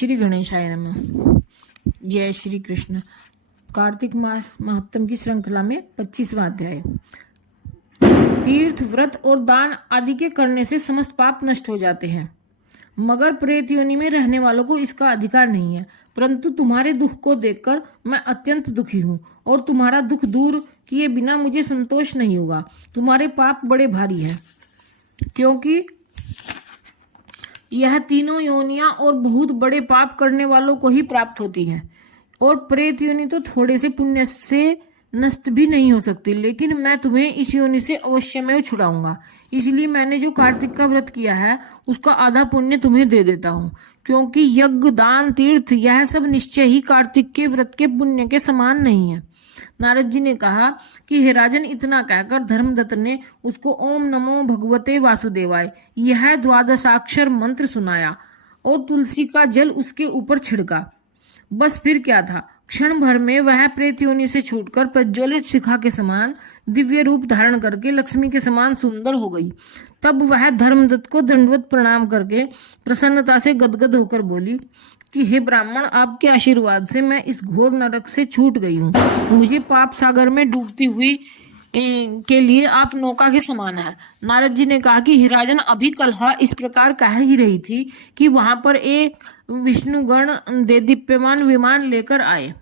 श्री गणेशाय नमः। जय श्री कृष्ण। कार्तिक मास महात्म की श्रृंखला में 25वां अध्याय। तीर्थ, व्रत और दान आदि के करने से समस्त पाप नष्ट हो जाते हैं, मगर प्रेत योनि में रहने वालों को इसका अधिकार नहीं है। परंतु तुम्हारे दुख को देखकर मैं अत्यंत दुखी हूँ और तुम्हारा दुख दूर किए बिना मुझे संतोष नहीं होगा। तुम्हारे पाप बड़े भारी हैं, क्योंकि यह तीनों योनियां और बहुत बड़े पाप करने वालों को ही प्राप्त होती हैं, और प्रेत योनि तो थोड़े से पुण्य से नष्ट भी नहीं हो सकती। लेकिन मैं तुम्हें इस योनि से अवश्यमेव छुड़ाऊंगा। इसलिए मैंने जो कार्तिक का व्रत किया है उसका आधा पुण्य तुम्हें दे देता हूँ, क्योंकि यज्ञ, दान, तीर्थ यह सब निश्चय ही कार्तिक के व्रत के पुण्य के समान नहीं है। नारद जी ने कहा कि हे राजन, इतना कहकर धर्मदत्त ने उसको ओम नमो भगवते वासुदेवाय यह द्वादशाक्षर मंत्र सुनाया और तुलसी का जल उसके ऊपर छिड़का। बस फिर क्या था, क्षण भर में वह प्रेत योनि से छूटकर प्रज्वलित शिखा के समान दिव्य रूप धारण करके लक्ष्मी के समान सुंदर हो गई। तब वह धर्मदत्त को दंडवत प्रणाम करके प्रसन्नता से गदगद होकर बोली कि हे ब्राह्मण, आपके आशीर्वाद से मैं इस घोर नरक से छूट गई हूँ। मुझे पाप सागर में डूबती हुई के लिए आप नौका के समान है। नारद जी ने कहा कि हे राजन, अभी कलहा इस प्रकार कह ही रही थी कि वहां पर एक विष्णुगण दीप्यमान विमान लेकर आए।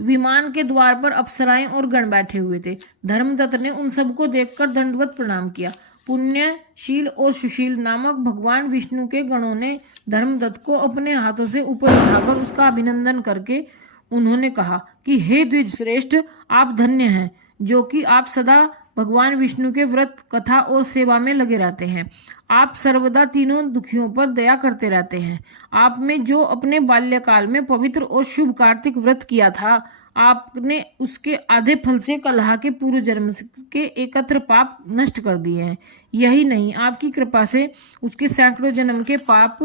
विमान के द्वार पर अप्सराएं और गण बैठे हुए थे। धर्मदत्त ने उन सबको देखकर दंडवत प्रणाम किया। पुण्यशील और सुशील नामक भगवान विष्णु के गणों ने धर्मदत्त को अपने हाथों से ऊपर उठाकर उसका अभिनंदन करके उन्होंने कहा कि हे द्विज श्रेष्ठ, आप धन्य हैं, जो कि आप सदा भगवान विष्णु के व्रत, कथा और सेवा में लगे रहते हैं। आप सर्वदा तीनों दुखियों पर दया करते रहते हैं। आप में जो अपने बाल्यकाल में पवित्र और शुभ कार्तिक व्रत किया था, आपने उसके आधे फल से कलहा के पूर्व जन्म के एकत्र पाप नष्ट कर दिए हैं। यही नहीं, आपकी कृपा से उसके सैकड़ों जन्म के पाप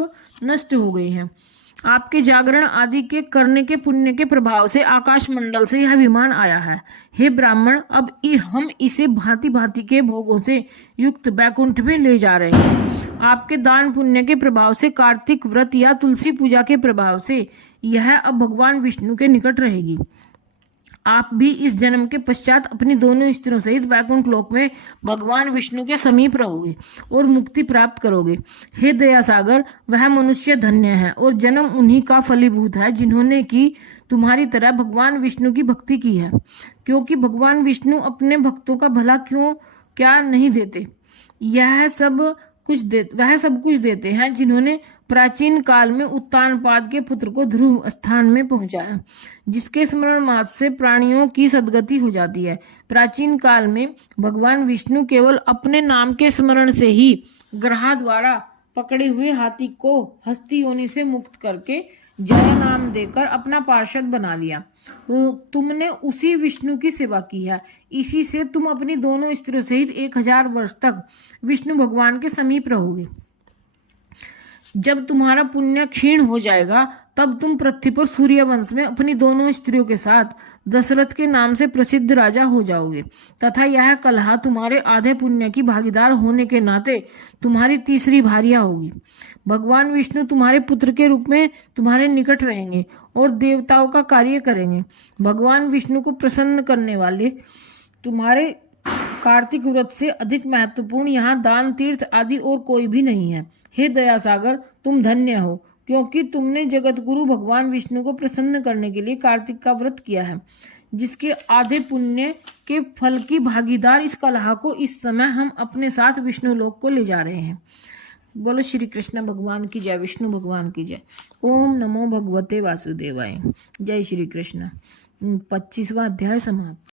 नष्ट हो गए हैं। आपके जागरण आदि के करने के पुण्य के प्रभाव से आकाश मंडल से यह विमान आया है। हे ब्राह्मण, अब हम इसे भांति भांति के भोगों से युक्त बैकुंठ में ले जा रहे हैं। आपके दान पुण्य के प्रभाव से, कार्तिक व्रत या तुलसी पूजा के प्रभाव से यह अब भगवान विष्णु के निकट रहेगी। आप भी इस जन्म के पश्चात अपनी दोनों स्त्रियों सहित वैकुंठ लोक में भगवान विष्णु के समीप रहोगे और मुक्ति प्राप्त करोगे। हे दया सागर, वह मनुष्य धन्य है और जन्म उन्हीं का फलीभूत है जिन्होंने की तुम्हारी तरह भगवान विष्णु की भक्ति की है, क्योंकि भगवान विष्णु अपने भक्तों का भला क्या नहीं देते। वह सब कुछ देते हैं जिन्होंने प्राचीन काल में उत्तानपाद के पुत्र को ध्रुव स्थान में पहुंचाया, जिसके स्मरण मात्र से प्राणियों की सद्गति हो जाती है। प्राचीन काल में भगवान विष्णु केवल अपने नाम के स्मरण से ही ग्रह द्वारा पकड़े हुए हाथी को हस्ती योनि से मुक्त करके जय नाम देकर अपना पार्षद बना लिया। तो तुमने उसी विष्णु की सेवा की है। इसी से तुम अपनी दोनों स्त्रियों सहित 1000 वर्ष तक विष्णु भगवान के समीप रहोगे। जब तुम्हारा पुण्य क्षीण हो जाएगा, तब तुम पृथ्वी पर सूर्यवंश में अपनी दोनों स्त्रियों के साथ दशरथ के नाम से प्रसिद्ध राजा हो जाओगे, तथा यह कलहा तुम्हारे आधे पुण्य की भागीदार होने के नाते तुम्हारी तीसरी भार्या होगी। भगवान विष्णु तुम्हारे पुत्र के रूप में तुम्हारे निकट रहेंगे और देवताओं का कार्य करेंगे। भगवान विष्णु को प्रसन्न करने वाले तुम्हारे कार्तिक व्रत से अधिक महत्वपूर्ण यहाँ दान, तीर्थ आदि और कोई भी नहीं है। हे दया सागर, तुम धन्य हो, क्योंकि तुमने जगत गुरु भगवान विष्णु को प्रसन्न करने के लिए कार्तिक का व्रत किया है, जिसके आधे पुण्य के फल की भागीदार इस कलहा को इस समय हम अपने साथ विष्णु लोक को ले जा रहे हैं। बोलो श्री कृष्ण भगवान की जय, विष्णु भगवान की जय। ओम नमो भगवते वासुदेवाय। जय श्री कृष्ण। 25वां अध्याय समाप्त।